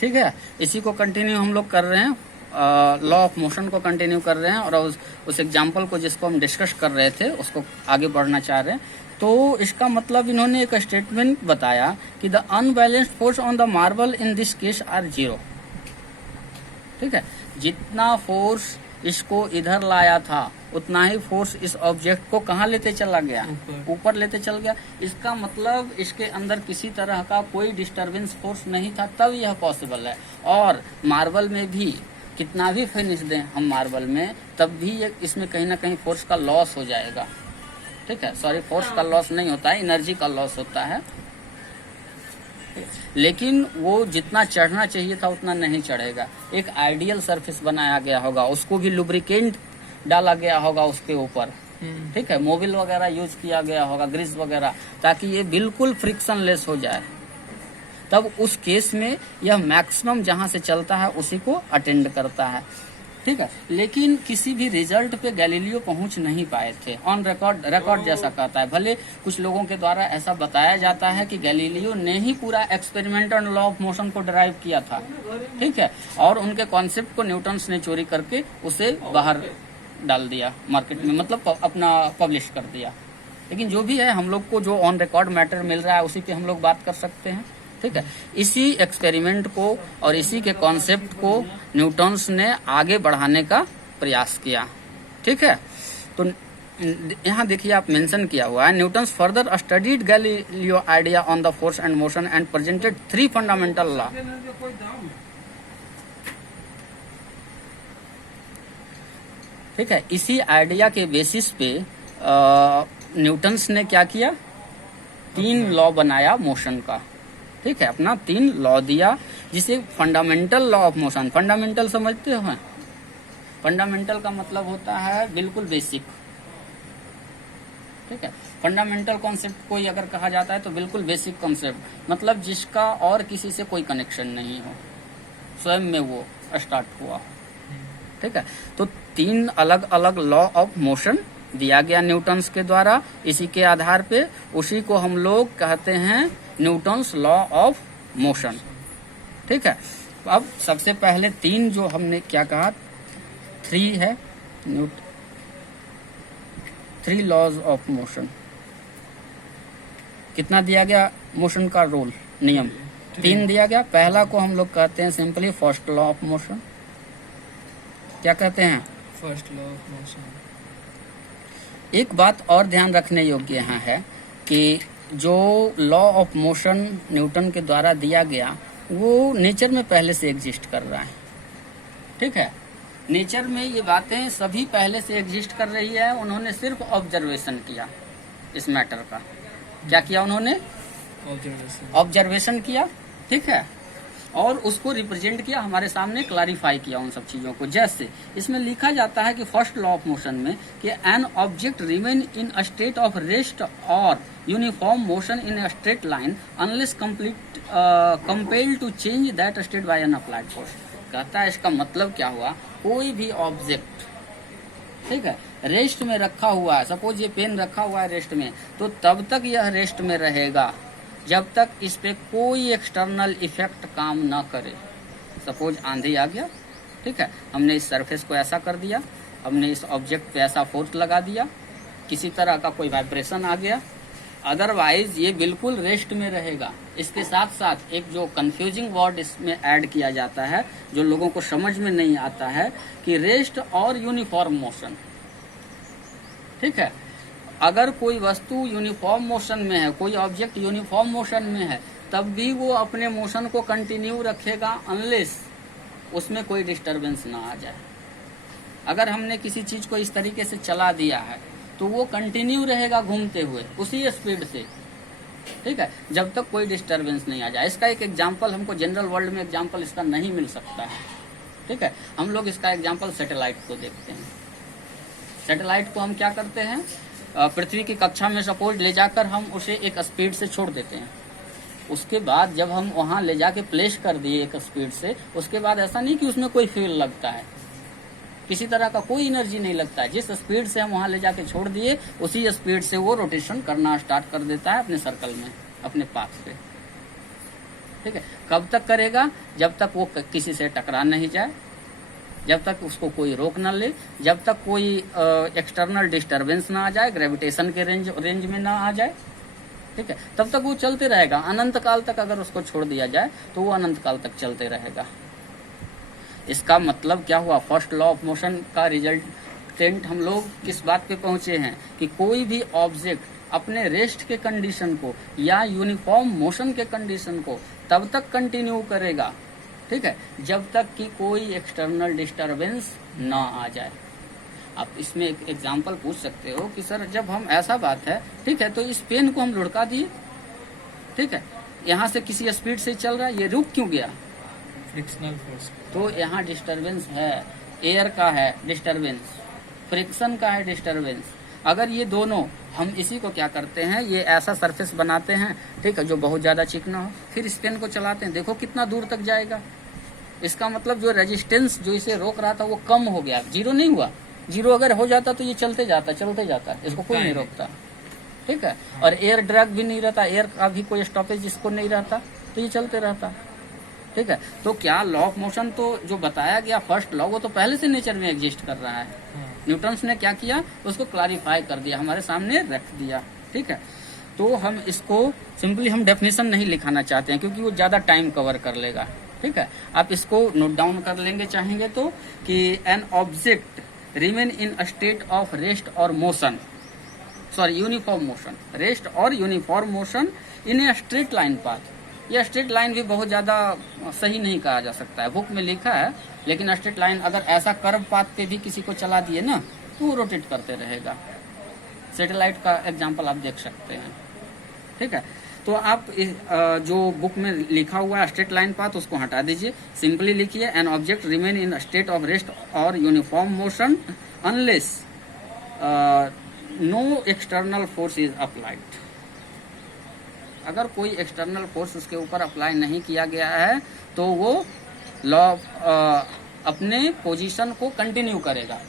ठीक है, इसी को कंटिन्यू हम लोग कर रहे हैं, लॉ ऑफ मोशन को कंटिन्यू कर रहे हैं और उस एग्जाम्पल को जिसको हम डिस्कस कर रहे थे उसको आगे बढ़ना चाह रहे हैं। तो इसका मतलब इन्होंने एक स्टेटमेंट बताया कि the unbalanced force on the marble in this case are 0। ठीक है, जितना फोर्स इसको इधर लाया था उतना ही फोर्स इस ऑब्जेक्ट को कहाँ लेते चला गया, ऊपर लेते चल गया। इसका मतलब इसके अंदर किसी तरह का कोई डिस्टरबेंस फोर्स नहीं था, तब यह पॉसिबल है। और मार्बल में भी कितना भी फिनिश दें हम मार्बल में, तब भी इसमें कहीं ना कहीं फोर्स का लॉस हो जाएगा। ठीक है, सॉरी, फोर्स का लॉस नहीं होता है, एनर्जी का लॉस होता है। लेकिन वो जितना चढ़ना चाहिए था उतना नहीं चढ़ेगा। एक आइडियल सरफेस बनाया गया होगा, उसको भी लुब्रिकेंट डाला गया होगा उसके ऊपर। ठीक है, मोबिल वगैरह यूज किया गया होगा, ग्रीस वगैरह, ताकि ये बिल्कुल फ्रिक्शनलेस हो जाए। तब उस केस में यह मैक्सिमम जहां से चलता है उसी को अटेंड करता है। ठीक है, लेकिन किसी भी रिजल्ट पे गैलीलियो पहुंच नहीं पाए थे। ऑन रिकॉर्ड जैसा कहता है, भले कुछ लोगों के द्वारा ऐसा बताया जाता है कि गैलीलियो ने ही पूरा एक्सपेरिमेंटल लॉ ऑफ मोशन को डिराइव किया था। ठीक है, और उनके कॉन्सेप्ट को न्यूटन्स ने चोरी करके उसे बाहर डाल दिया मार्केट में, मतलब अपना पब्लिश कर दिया। लेकिन जो भी है, हम लोग को जो ऑन रिकॉर्ड मैटर मिल रहा है उसी पे हम लोग बात कर सकते हैं। ठीक है, इसी एक्सपेरिमेंट को और इसी के कॉन्सेप्ट को न्यूटन्स ने आगे बढ़ाने का प्रयास किया। ठीक है, तो यहाँ देखिए आप मेंशन किया हुआ है, Newton's further studied Galileo idea on the force and motion and presented 3 fundamental law. ठीक है, इसी आइडिया के बेसिस पे न्यूटन्स ने क्या किया, 3 लॉ बनाया मोशन का। ठीक है, अपना 3 लॉ दिया, जिसे fundamental law of motion. Fundamental समझते हो? फंडामेंटल का मतलब होता है बिल्कुल बेसिक। ठीक है, फंडामेंटल कॉन्सेप्ट कोई अगर कहा जाता है तो बिल्कुल बेसिक कॉन्सेप्ट, मतलब जिसका और किसी से कोई कनेक्शन नहीं हो, स्वयं में वो स्टार्ट हुआ। ठीक है, तो 3 अलग अलग लॉ ऑफ मोशन दिया गया न्यूटन्स के द्वारा। इसी के आधार पे उसी को हम लोग कहते हैं न्यूटन्स लॉ ऑफ मोशन। ठीक है, अब सबसे पहले 3 जो हमने क्या कहा, 3 है, 3 लॉज ऑफ मोशन। कितना दिया गया मोशन का रूल, नियम? 3 दिया गया। पहला को हम लोग कहते हैं simply first law of motion. क्या कहते हैं? First law of motion. एक बात और ध्यान रखने योग्य यहाँ है कि जो लॉ ऑफ मोशन न्यूटन के द्वारा दिया गया वो नेचर में पहले से एग्जिस्ट कर रहा है। ठीक है, नेचर में ये बातें सभी पहले से एग्जिस्ट कर रही है। उन्होंने सिर्फ ऑब्जर्वेशन किया इस मैटर का। क्या किया उन्होंने? ऑब्जर्वेशन किया। ठीक है, और उसको रिप्रेजेंट किया, हमारे सामने क्लैरिफाई किया उन सब चीजों को। जैसे इसमें लिखा जाता है कि फर्स्ट लॉ ऑफ मोशन में कि an object remain in a state of rest और uniform motion in a straight line unless compelled to change that state by an applied force. कहता है इसका मतलब क्या हुआ, कोई भी ऑब्जेक्ट, ठीक है, रेस्ट में रखा हुआ है, सपोज ये पेन रखा हुआ है रेस्ट में, तो तब तक यह रेस्ट में रहेगा जब तक इस पे कोई एक्सटर्नल इफेक्ट काम ना करे। सपोज आंधी आ गया, ठीक है, हमने इस सरफेस को ऐसा कर दिया, हमने इस ऑब्जेक्ट पे ऐसा फोर्स लगा दिया, किसी तरह का कोई वाइब्रेशन आ गया, अदरवाइज ये बिल्कुल रेस्ट में रहेगा। इसके साथ साथ एक जो कंफ्यूजिंग वर्ड इसमें ऐड किया जाता है, जो लोगों को समझ में नहीं आता है, कि रेस्ट और यूनिफॉर्म मोशन। ठीक है, अगर कोई वस्तु यूनिफॉर्म मोशन में है, कोई ऑब्जेक्ट यूनिफॉर्म मोशन में है, तब भी वो अपने मोशन को कंटिन्यू रखेगा अनलेस उसमें कोई डिस्टरबेंस ना आ जाए। अगर हमने किसी चीज को इस तरीके से चला दिया है तो वो कंटिन्यू रहेगा घूमते हुए उसी स्पीड से। ठीक है, जब तक कोई डिस्टरबेंस नहीं आ जाए। इसका एक एग्जाम्पल हमको जनरल वर्ल्ड में एग्जाम्पल इसका नहीं मिल सकता है। ठीक है, हम लोग इसका एग्जाम्पल सैटेलाइट को देखते हैं। सैटेलाइट को हम क्या करते हैं, पृथ्वी की कक्षा में सपोज ले जाकर हम उसे एक स्पीड से छोड़ देते हैं। उसके बाद जब हम वहां ले जाके प्लेस कर दिए एक स्पीड से, उसके बाद ऐसा नहीं कि उसमें कोई फ्यूल लगता है, किसी तरह का कोई एनर्जी नहीं लगता है। जिस स्पीड से हम वहां ले जाके छोड़ दिए उसी स्पीड से वो रोटेशन करना स्टार्ट कर देता है अपने सर्कल में, अपने पाथ पे। ठीक है। कब तक करेगा? जब तक वो किसी से टकरा नहीं जाए, जब तक उसको कोई रोक ना ले, जब तक कोई एक्सटर्नल डिस्टरबेंस ना आ जाए, ग्रेविटेशन के रेंज में ना आ जाए, ठीक है, तब तक वो चलते रहेगा। अनंत काल तक अगर उसको छोड़ दिया जाए तो वो अनंत काल तक चलते रहेगा। इसका मतलब क्या हुआ? फर्स्ट लॉ ऑफ मोशन का रिजल्टेंट हम लोग किस बात पे पहुंचे हैं कि कोई भी ऑब्जेक्ट अपने रेस्ट के कंडीशन को या यूनिफॉर्म मोशन के कंडीशन को तब तक कंटिन्यू करेगा, ठीक है, जब तक कि कोई एक्सटर्नल डिस्टरबेंस ना आ जाए। आप इसमें एक एग्जांपल पूछ सकते हो कि सर जब हम ऐसा बात है, ठीक है, तो इस पेन को हम लुढ़का दिए, ठीक है, यहाँ से किसी स्पीड से चल रहा है, ये रुक क्यों गया? Frictional force. तो यहाँ डिस्टरबेंस है, एयर का है डिस्टरबेंस, फ्रिक्शन का है डिस्टरबेंस। अगर ये दोनों, हम इसी को क्या करते हैं, ये ऐसा सरफेस बनाते हैं, ठीक है, जो बहुत ज्यादा चिकना हो, फिर इस पेन को चलाते हैं, देखो कितना दूर तक जाएगा। इसका मतलब जो रेजिस्टेंस जो इसे रोक रहा था वो कम हो गया, जीरो नहीं हुआ। जीरो अगर हो जाता तो ये चलते जाता, इसको कोई नहीं रोकता, ठीक है। और एयर ड्रैग भी नहीं रहता, एयर का भी कोई स्टॉपेज इसको नहीं रहता, तो ये चलते रहता, ठीक है। तो क्या लॉ ऑफ मोशन तो जो बताया गया फर्स्ट लॉ, वो तो पहले से नेचर में एग्जिस्ट कर रहा है। न्यूटन्स ने क्या किया, उसको क्लैरिफाई कर दिया, हमारे सामने रख दिया, ठीक है। तो हम इसको सिंपली हम डेफिनेशन नहीं लिखाना चाहते हैं क्योंकि वो ज्यादा टाइम कवर कर लेगा, ठीक है। आप इसको नोट डाउन कर लेंगे चाहेंगे तो कि an object remain in a state of rest और motion, sorry uniform motion, rest और uniform motion in a straight line path. यह स्ट्रेट लाइन भी बहुत ज्यादा सही नहीं कहा जा सकता है, बुक में लिखा है, लेकिन स्ट्रेट लाइन अगर ऐसा कर्व पाथ पे भी किसी को चला दिए ना तो वो रोटेट करते रहेगा। सैटेलाइट का एग्जांपल आप देख सकते हैं, ठीक है। तो आप जो बुक में लिखा हुआ है स्ट्रेट लाइन पाथ, उसको हटा दीजिए, सिंपली लिखिए an object remain in state of rest और uniform motion unless no external force is applied. अगर कोई एक्सटर्नल फोर्स उसके ऊपर अप्लाई नहीं किया गया है तो वो लॉ अपने पोजीशन को कंटिन्यू करेगा।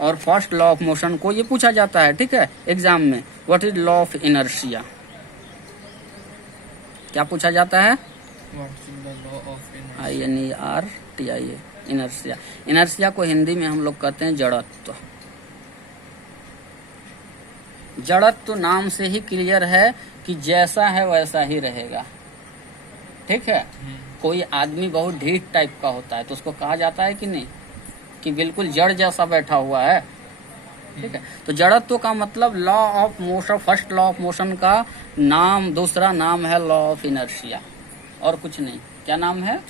और फर्स्ट लॉ ऑफ मोशन को ये पूछा जाता है, ठीक है, एग्जाम में, what is law of inertia? क्या पूछा जाता है? INERTIA, inertia. इनर्शिया को हिंदी में हम लोग कहते हैं जड़त्व। जड़त्व नाम से ही क्लियर है कि जैसा है वैसा ही रहेगा, ठीक है। कोई आदमी बहुत ढीठ टाइप का होता है तो उसको कहा जाता है कि नहीं कि बिल्कुल जड़ जैसा बैठा हुआ है, ठीक है। तो जड़त्व का मतलब law of motion, first law of motion का नाम, दूसरा नाम है लॉ ऑफ इनर्शिया, और कुछ नहीं। क्या नाम है?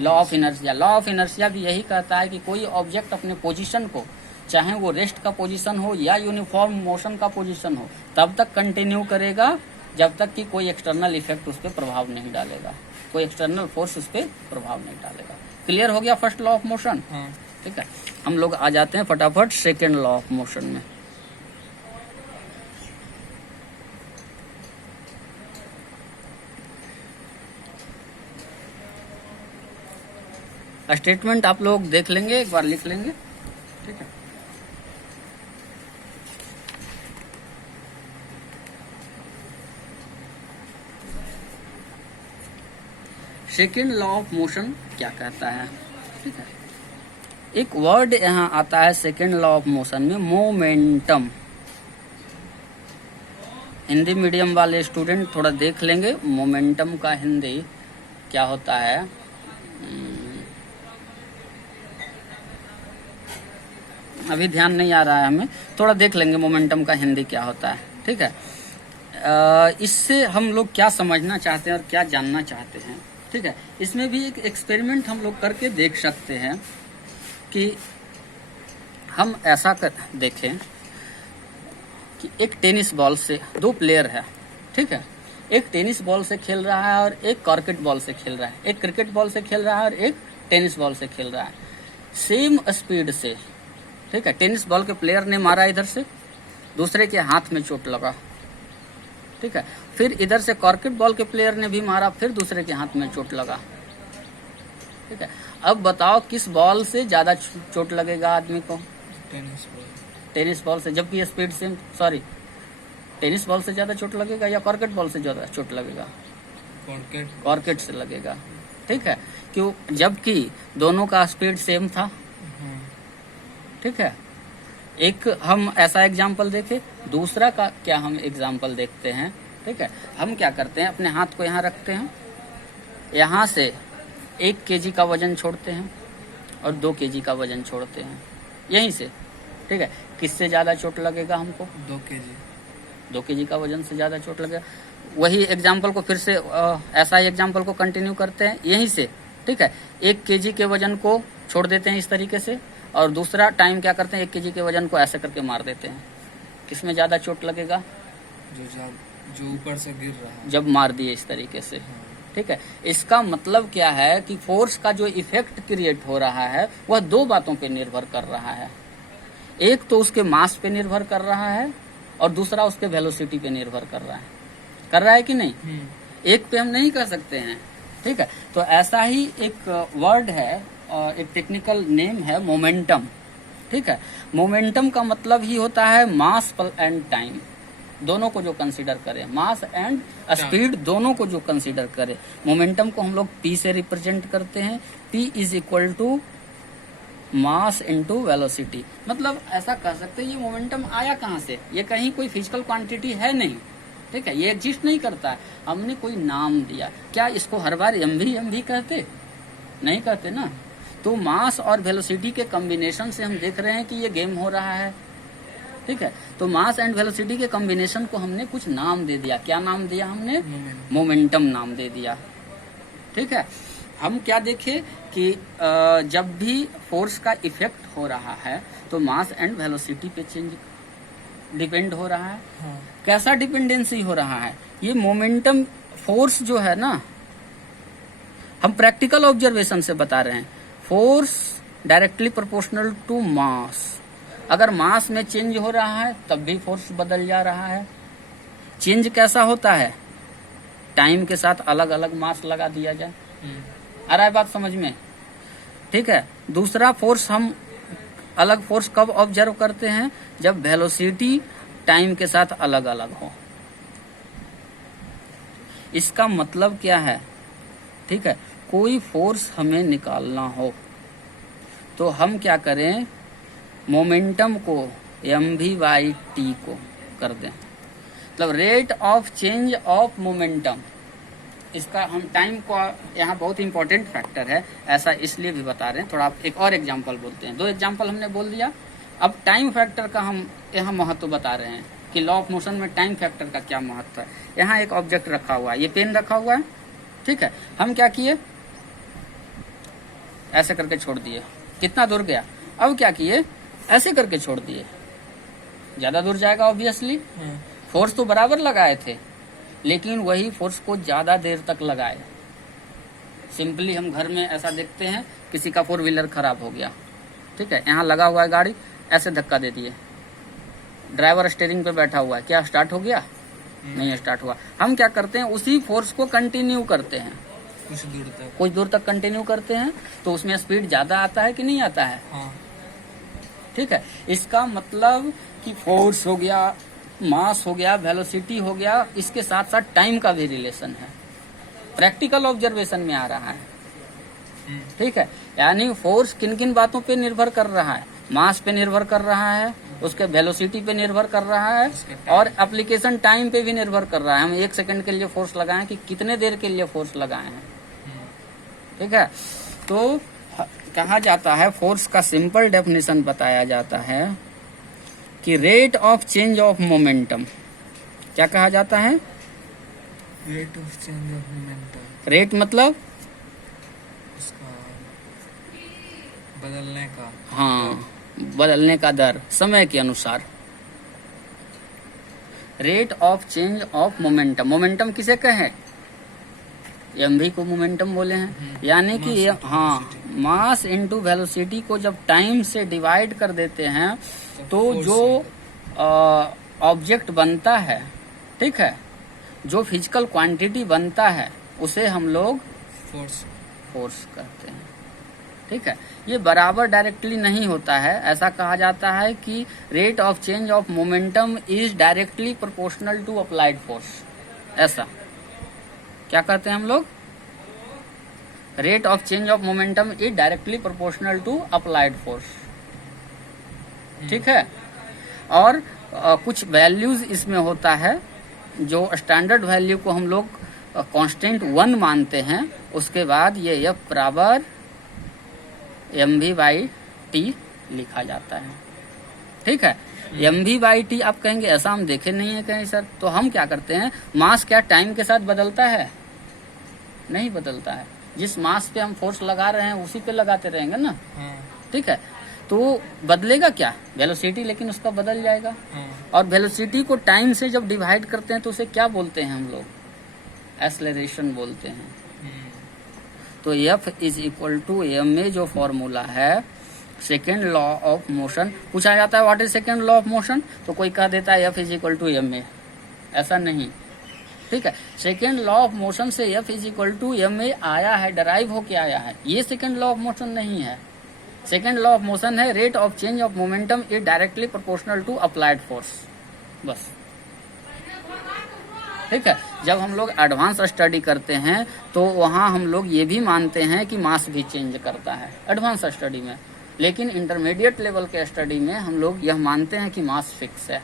Law of inertia. Law of inertia भी यही कहता है कि कोई ऑब्जेक्ट अपने पोजीशन को, चाहे वो रेस्ट का पोजीशन हो या यूनिफॉर्म मोशन का पोजीशन हो, तब तक कंटिन्यू करेगा जब तक कि कोई एक्सटर्नल इफेक्ट उस पर प्रभाव नहीं डालेगा, कोई एक्सटर्नल फोर्स उस पर प्रभाव नहीं डालेगा। क्लियर हो गया फर्स्ट लॉ ऑफ मोशन? ठीक है। हम लोग आ जाते हैं फटाफट सेकेंड लॉ ऑफ मोशन में। स्टेटमेंट आप लोग देख लेंगे, एक बार लिख लेंगे, ठीक है। सेकेंड लॉ ऑफ मोशन क्या कहता है, ठीक है। एक वर्ड यहाँ आता है सेकेंड लॉ ऑफ मोशन में, मोमेंटम। हिंदी मीडियम वाले स्टूडेंट थोड़ा देख लेंगे मोमेंटम का हिंदी क्या होता है। अभी ध्यान नहीं आ रहा है हमें, थोड़ा देख लेंगे मोमेंटम का हिंदी क्या होता है, ठीक है। इससे हम लोग क्या समझना चाहते हैं और क्या जानना चाहते हैं, ठीक है। इसमें भी एक एक्सपेरिमेंट हम लोग करके देख सकते हैं कि हम ऐसा देखें कि एक टेनिस बॉल से दो प्लेयर है, ठीक है। एक टेनिस बॉल से खेल रहा है और एक क्रिकेट बॉल से खेल रहा है, एक क्रिकेट बॉल से खेल रहा है और एक टेनिस बॉल से खेल रहा है, सेम स्पीड से, ठीक है। टेनिस बॉल के प्लेयर ने मारा इधर से, दूसरे के हाथ में चोट लगा, ठीक है। फिर इधर से क्रिकेट बॉल के प्लेयर ने भी मारा, फिर दूसरे के हाथ में चोट लगा, ठीक है। अब बताओ किस बॉल से ज्यादा चोट लगेगा आदमी को? टेनिस बॉल से, जबकि speed same, sorry, tennis ball से ज्यादा चोट लगेगा या क्रिकेट बॉल से ज्यादा चोट लगेगा? कॉर्केट कॉर्केट से लगेगा, ठीक है, क्यों, जबकि दोनों का स्पीड सेम था, हाँ ठीक है। एक हम ऐसा एग्जाम्पल देखे, दूसरा का क्या हम एग्जाम्पल देखते हैं, ठीक है। हम क्या करते हैं, अपने हाथ को यहाँ रखते हैं, यहाँ से 1 kg का वजन छोड़ते हैं और 2 kg का वजन छोड़ते हैं, यहीं से, ठीक है। किससे ज़्यादा चोट लगेगा हमको? 2 kg 2 kg का वजन से ज़्यादा चोट लगेगा। वही एग्जाम्पल को फिर से ऐसा ही एग्जाम्पल को कंटिन्यू करते हैं यहीं से, ठीक है। 1 kg के वजन को छोड़ देते हैं इस तरीके से, और दूसरा टाइम क्या करते हैं, 1 kg के वजन को ऐसे करके मार देते हैं। किसमें ज़्यादा चोट लगेगा? जो ऊपर से गिर रहा है, जब मार दिए इस तरीके से, हाँ, ठीक है। इसका मतलब क्या है कि फोर्स का जो इफेक्ट क्रिएट हो रहा है वह 2 बातों पे निर्भर कर रहा है। एक तो उसके मास पे निर्भर कर रहा है और दूसरा उसके वेलोसिटी पे निर्भर कर रहा है कि नहीं? एक पे हम नहीं कर सकते हैं, ठीक है। तो ऐसा ही एक वर्ड है, एक टेक्निकल नेम है मोमेंटम, ठीक है। मोमेंटम का मतलब ही होता है मास एंड टाइम, दोनों को जो कंसीडर करें, मास एंड स्पीड दोनों को जो कंसीडर करें। मोमेंटम को हम लोग P से रिप्रेजेंट करते हैं, P is equal to mass into velocity. मतलब ऐसा कह सकते हैं ये मोमेंटम आया कहाँ से, ये कहीं कोई फिजिकल क्वांटिटी है नहीं, ठीक है, ये एग्जिस्ट नहीं करता है, हमने कोई नाम दिया। क्या इसको हर बार एम भी कहते? नहीं कहते ना। तो मास और वेलोसिटी के कॉम्बिनेशन से हम देख रहे हैं कि ये गेम हो रहा है, ठीक है। तो मास एंड वेलोसिटी के कॉम्बिनेशन को हमने कुछ नाम दे दिया। क्या नाम दिया हमने? मोमेंटम नाम दे दिया, ठीक है। हम क्या देखें कि जब भी फोर्स का इफेक्ट हो रहा है तो मास एंड वेलोसिटी पे चेंज डिपेंड हो रहा है। हाँ, कैसा डिपेंडेंसी हो रहा है? ये मोमेंटम फोर्स जो है ना, हम प्रैक्टिकल ऑब्जर्वेशन से बता रहे हैं, force directly proportional to mass. अगर मास में चेंज हो रहा है तब भी फोर्स बदल जा रहा है। चेंज कैसा होता है? टाइम के साथ अलग अलग मास लगा दिया जाए। आ रहा है बात समझ में? ठीक है। दूसरा फोर्स, हम अलग फोर्स कब ऑब्जर्व करते हैं? जब वेलोसिटी टाइम के साथ अलग अलग हो। इसका मतलब क्या है? ठीक है, कोई फोर्स हमें निकालना हो तो हम क्या करें, मोमेंटम को mv/t को कर दें, मतलब rate of change of momentum. इसका हम टाइम को यहाँ बहुत इंपॉर्टेंट फैक्टर है, ऐसा इसलिए भी बता रहे हैं। थोड़ा एक और एग्जांपल बोलते हैं, 2 एग्जांपल हमने बोल दिया। अब टाइम फैक्टर का हम यहाँ महत्व बता रहे हैं कि लॉ ऑफ मोशन में टाइम फैक्टर का क्या महत्व है। यहाँ एक ऑब्जेक्ट रखा हुआ है, ये पेन रखा हुआ है, ठीक है। हम क्या किए, ऐसे करके छोड़ दिए, कितना दूर गया। अब क्या किए, ऐसे करके छोड़ दिए, ज्यादा दूर जाएगा ऑब्वियसली। फोर्स तो बराबर लगाए थे लेकिन वही फोर्स को ज्यादा देर तक लगाए। सिंपली हम घर में ऐसा देखते हैं, किसी का 4 व्हीलर खराब हो गया, ठीक है, यहाँ लगा हुआ है गाड़ी, ऐसे धक्का दे दिए, ड्राइवर स्टीयरिंग पे बैठा हुआ है, क्या स्टार्ट हो गया? नहीं स्टार्ट हुआ। हम क्या करते हैं, उसी फोर्स को कंटिन्यू करते हैं, कुछ दूर तक कंटिन्यू करते हैं, तो उसमें स्पीड ज्यादा आता है कि नहीं आता है? हाँ। ठीक है। इसका मतलब कि फोर्स हो गया, मास हो गया, वेलोसिटी हो गया, इसके साथ साथ टाइम का भी रिलेशन है, प्रैक्टिकल ऑब्जर्वेशन में आ रहा है। ठीक है, यानी फोर्स किन किन बातों पे निर्भर कर रहा है? मास पे निर्भर कर रहा है, उसके वेलोसिटी पे निर्भर कर रहा है, और एप्लीकेशन टाइम पे भी निर्भर कर रहा है। हम 1 सेकंड के लिए फोर्स लगाएं कि कितने देर के लिए फोर्स लगाए हैं। ठीक है, तो कहा जाता है, फोर्स का सिंपल डेफिनेशन बताया जाता है कि rate of change of momentum. क्या कहा जाता है? Rate of change of momentum. Rate मतलब उसका बदलने का, हाँ, बदलने का दर, समय के अनुसार। Rate of change of momentum. Momentum किसे कहे? mv को मोमेंटम बोले हैं। यानी कि हाँ, मास इनटू वेलोसिटी को जब टाइम से डिवाइड कर देते हैं तो जो ऑब्जेक्ट बनता है, ठीक है, जो फिजिकल क्वांटिटी बनता है उसे हम लोग फोर्स कहते हैं। ठीक है, ये बराबर डायरेक्टली नहीं होता है। ऐसा कहा जाता है कि rate of change of momentum is directly proportional to applied force, ऐसा। क्या कहते हैं हम लोग, rate of change of momentum is directly proportional to applied force. ठीक है, और कुछ वैल्यूज इसमें होता है, जो स्टैंडर्ड वैल्यू को हम लोग कांस्टेंट 1 मानते हैं, उसके बाद ये F बराबर mv/t लिखा जाता है। ठीक है, mv/t आप कहेंगे ऐसा हम देखे नहीं है कहीं सर, तो हम क्या करते हैं, मास क्या टाइम के साथ बदलता है? नहीं बदलता है। जिस मास पे हम फोर्स लगा रहे हैं उसी पे लगाते रहेंगे ना। ठीक है, तो बदलेगा क्या, वेलोसिटी, लेकिन उसका बदल जाएगा। और वेलोसिटी को टाइम से जब डिवाइड करते हैं तो उसे क्या बोलते हैं हम लोग, एक्सेलरेशन बोलते हैं। तो F is equal to ma जो फॉर्मूला है सेकेंड लॉ ऑफ मोशन, पूछा जाता है what is second law of motion, तो कोई कह देता है F is equal to ma, ऐसा नहीं। ठीक है, सेकेंड लॉ ऑफ मोशन से F is equal to ma आया है, डराइव होके आया है, ये सेकेंड लॉ ऑफ मोशन नहीं है। सेकेंड लॉ ऑफ मोशन है rate of change of momentum is directly proportional to applied force, बस। ठीक है, जब हम लोग एडवांस स्टडी करते हैं तो वहाँ हम लोग ये भी मानते हैं कि मास भी चेंज करता है एडवांस स्टडी में, लेकिन इंटरमीडिएट लेवल के स्टडी में हम लोग यह मानते हैं कि मास फिक्स है।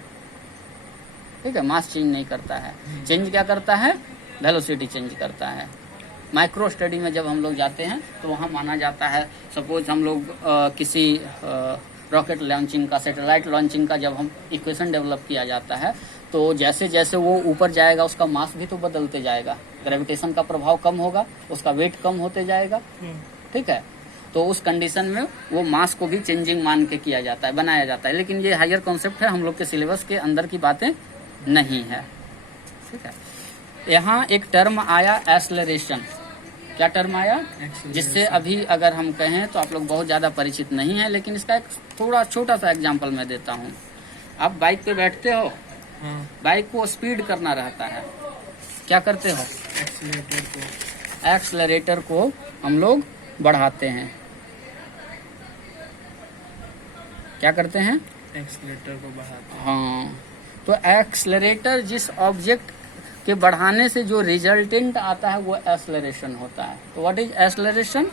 ठीक है, मास चेंज नहीं करता है। चेंज क्या करता है, वेलोसिटी चेंज करता है। माइक्रो स्टडी में जब हम लोग जाते हैं तो वहाँ माना जाता है, सपोज हम लोग किसी रॉकेट लॉन्चिंग का, सैटेलाइट लॉन्चिंग का जब हम इक्वेशन डेवलप किया जाता है, तो जैसे जैसे वो ऊपर जाएगा उसका मास भी तो बदलते जाएगा, ग्रेविटेशन का प्रभाव कम होगा, उसका वेट कम होते जाएगा। ठीक है, तो उस कंडीशन में वो मास को भी चेंजिंग मान के किया जाता है, बनाया जाता है, लेकिन ये हायर कॉन्सेप्ट है, हम लोग के सिलेबस के अंदर की बातें नहीं है। ठीक है, यहाँ एक टर्म आया एक्सेलरेशन, क्या टर्म आया, जिससे अभी अगर हम कहें तो आप लोग बहुत ज्यादा परिचित नहीं है, लेकिन इसका एक थोड़ा छोटा सा एग्जांपल मैं देता हूँ। आप बाइक पे बैठते हो, बाइक को स्पीड करना रहता है, क्या करते हो, एक्सेलरेटर को हम लोग बढ़ाते हैं। क्या करते हैं, एक्सेलरेटर को बढ़ाते हैं। हाँ, तो एक्सेलरेटर जिस ऑब्जेक्ट के बढ़ाने से जो रिजल्टेंट आता है वो एक्सेलरेशन होता है। तो व्हाट इज एक्सेलरेशन,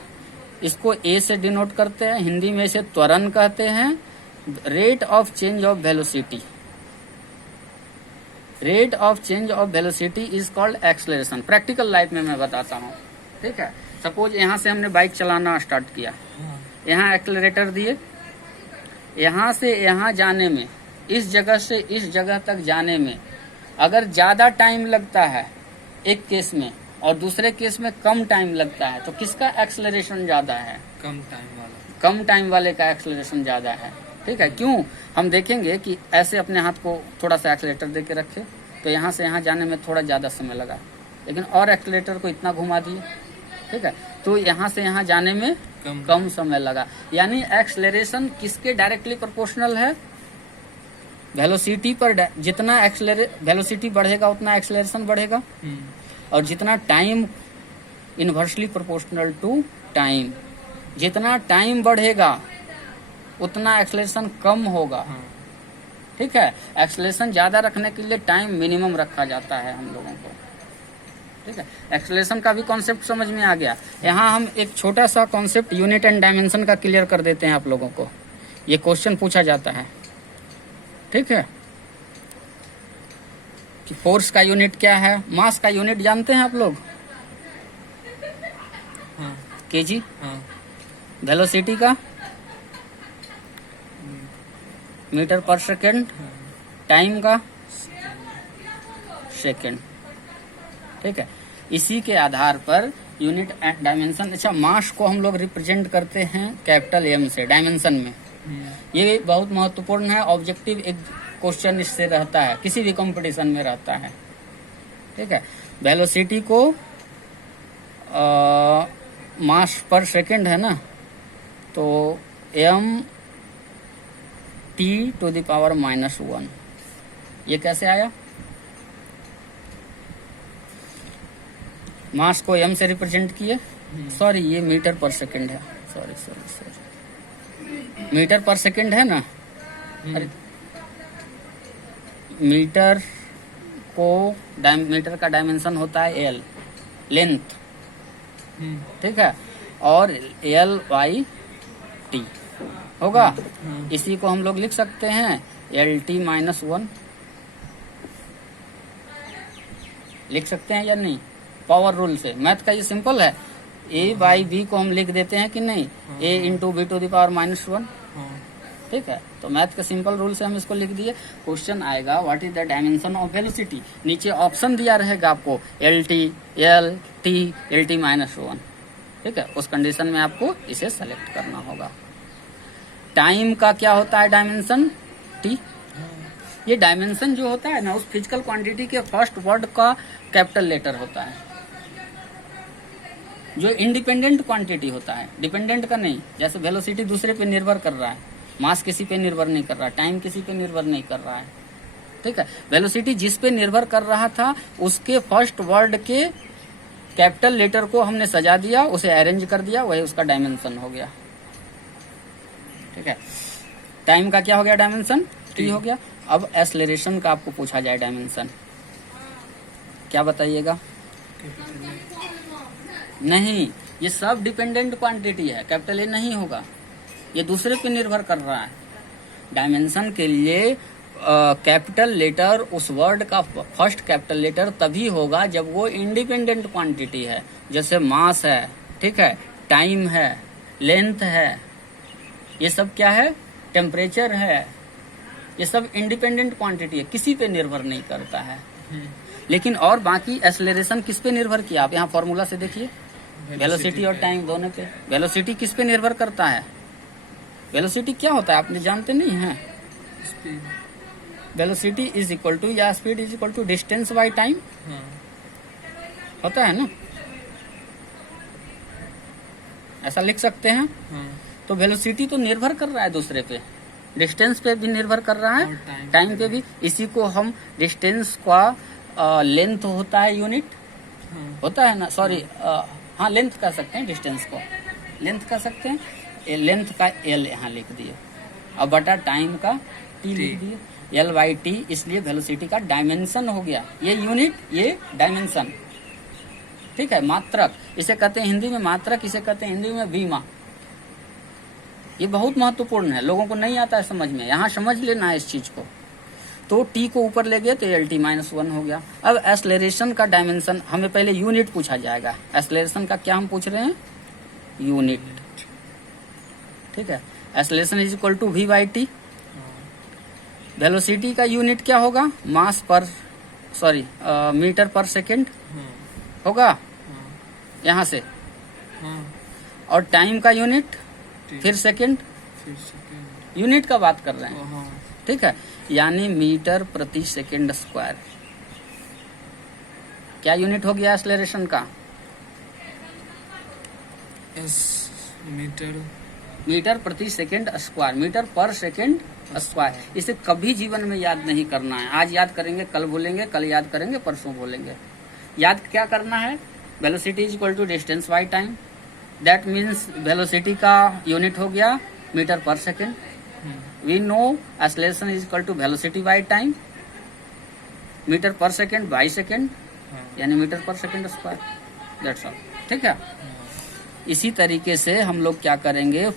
इसको ए से डिनोट करते हैं, हिंदी में इसे त्वरण कहते हैं। Rate of change of velocity, rate of change of velocity is called acceleration. Practical life में मैं बताता हूँ। ठीक है, सपोज यहाँ से हमने बाइक चलाना स्टार्ट किया, यहाँ एक्सेलरेटर दिए, यहाँ से यहाँ जाने में, इस जगह से इस जगह तक जाने में अगर ज्यादा टाइम लगता है एक केस में और दूसरे केस में कम टाइम लगता है, तो किसका एक्सेलरेशन ज्यादा है, कम टाइम वाला, कम टाइम वाले का एक्सेलरेशन ज्यादा है। ठीक है, क्यों, हम देखेंगे कि ऐसे अपने हाथ को थोड़ा सा एक्सेलरेटर दे के रखे तो यहाँ से यहाँ जाने में थोड़ा ज्यादा समय लगा, लेकिन और एक्सेलरेटर को इतना घुमा दिए, ठीक है, तो यहाँ से यहाँ जाने में कम समय लगा। यानी एक्सेलरेशन किसके डायरेक्टली प्रोपोर्शनल है, वेलोसिटी पर। जितना वेलोसिटी बढ़ेगा उतना एक्सेलरेशन बढ़ेगा, और जितना time inversely proportional to time, जितना टाइम बढ़ेगा उतना एक्सेलरेशन कम होगा। ठीक है, एक्सेलरेशन ज्यादा रखने के लिए टाइम मिनिमम रखा जाता है हम लोगों को। ठीक है, एक्सेलरेशन का भी कॉन्सेप्ट समझ में आ गया। यहाँ हम एक छोटा सा कॉन्सेप्ट यूनिट एंड डायमेंशन का क्लियर कर देते हैं आप लोगों को, ये क्वेश्चन पूछा जाता है। ठीक है, कि फोर्स का यूनिट क्या है, मास का यूनिट जानते हैं आप लोग, केजी, वेलोसिटी का मीटर पर सेकेंड, टाइम का सेकेंड। ठीक है, इसी के आधार पर यूनिट एंड डायमेंशन। अच्छा, मास को हम लोग रिप्रेजेंट करते हैं कैपिटल एम से डायमेंशन में, ये बहुत महत्वपूर्ण है। ऑब्जेक्टिव एक क्वेश्चन इससे रहता है, किसी भी कंपटीशन में रहता है। ठीक है, वेलोसिटी को मास पर सेकेंड है ना, तो m t⁻⁻1, ये कैसे आया, मास को m से रिप्रेजेंट किए, सॉरी ये मीटर पर सेकेंड है, सॉरी मीटर पर सेकेंड है ना। अरे मीटर को मीटर का डायमेंशन होता है l, लेंथ, ठीक है, और एल वाई टी होगा। इसी को हम लोग लिख सकते हैं एल टी माइनस 1, लिख सकते हैं या नहीं? पावर रूल से, मैथ का ये सिंपल है। ए बाई बी को हम लिख देते हैं कि नहीं, A into B to the power minus 1, ठीक है। तो मैथ का सिंपल रूल से हम इसको लिख दिए। क्वेश्चन आएगा what is the dimension of velocity, नीचे ऑप्शन दिया रहेगा आपको एल टी माइनस 1, ठीक है। उस कंडीशन में आपको इसे सेलेक्ट करना होगा। टाइम का क्या होता है डायमेंशन, टी। ये डायमेंशन जो होता है ना, उस फिजिकल क्वांटिटी के फर्स्ट वर्ड का कैपिटल लेटर होता है, जो इंडिपेंडेंट क्वांटिटी होता है, डिपेंडेंट का नहीं। जैसे वेलोसिटी दूसरे पे निर्भर कर रहा है, मास किसी पे निर्भर नहीं कर रहा, टाइम किसी पे निर्भर नहीं कर रहा है, ठीक है। वेलोसिटी जिस पे निर्भर कर रहा था उसके फर्स्ट वर्ड के कैपिटल लेटर को हमने सजा दिया, उसे अरेंज कर दिया, वही उसका डायमेंशन हो गया, ठीक है। टाइम का क्या हो गया डायमेंशन, टी हो गया। अब एक्सेलरेशन का आपको पूछा जाए डायमेंशन, क्या बताइएगा? नहीं, ये सब डिपेंडेंट क्वांटिटी है, कैपिटल ए नहीं होगा, ये दूसरे पे निर्भर कर रहा है। डायमेंशन के लिए कैपिटल लेटर, उस वर्ड का फर्स्ट कैपिटल लेटर तभी होगा जब वो इंडिपेंडेंट क्वांटिटी है। जैसे मास है, ठीक है, टाइम है, लेंथ है, ये सब क्या है, टेम्परेचर है, ये सब इंडिपेंडेंट क्वांटिटी है, किसी पे निर्भर नहीं करता है। लेकिन और बाकी एक्सेलरेशन किस पे निर्भर किया, आप यहाँ फॉर्मूला से देखिए, वेलोसिटी और टाइम दोनों पे। वेलोसिटी किस पे निर्भर करता है, वेलोसिटी क्या होता है आपने जानते नहीं है? वेलोसिटी इज इक्वल टू, या speed is equal to distance by time, होता है ना, ऐसा लिख सकते हैं। तो वेलोसिटी तो निर्भर कर रहा है दूसरे पे, डिस्टेंस पे भी निर्भर कर रहा है, टाइम पे भी। इसी को हम डिस्टेंस का लेंथ होता है यूनिट, होता है ना, सॉरी, हाँ लेंथ कह सकते हैं, डिस्टेंस को लेंथ कह सकते हैं। लेंथ का एल यहाँ लिख दिए, अब बटा टाइम का टी लिख दिए, एल बाई टी। इसलिए वेलोसिटी का डायमेंशन हो गया, ये यूनिट, ये डायमेंशन, ठीक है। मात्रक इसे कहते हैं हिंदी में मात्रक, इसे कहते हैं हिंदी में बीमा। ये बहुत महत्वपूर्ण है, लोगों को नहीं आता है समझ में, यहाँ समझ लेना है इस चीज को। तो टी को ऊपर ले गए तो एल टी माइनस 1 हो गया। अब एक्सेलरेशन का डायमेंशन हमें पहले यूनिट पूछा जाएगा। एक्सेलरेशन का क्या हम पूछ रहे हैं, यूनिट, ठीक है। Acceleration is equal to V by T. Velocity का यूनिट क्या होगा, मास पर, सॉरी, मीटर पर सेकेंड होगा यहाँ से। और टाइम का यूनिट फिर सेकेंड, यूनिट का बात कर रहे हैं, ठीक है, यानी मीटर प्रति सेकेंड स्क्वायर। क्या यूनिट हो गया एक्सेलरेशन का, मीटर प्रति second square, metre per second square. इसे कभी जीवन में याद नहीं करना है, आज याद करेंगे कल भूलेंगे, कल याद करेंगे परसों भूलेंगे। याद क्या करना है, velocity is equal to distance by time, that means velocity का यूनिट हो गया metre per second. We know acceleration is equal to velocity by time, metre per second by second, यानी metre per second square, that's all, ठीक है। इसी तरीके से हम लोग क्या करेंगे,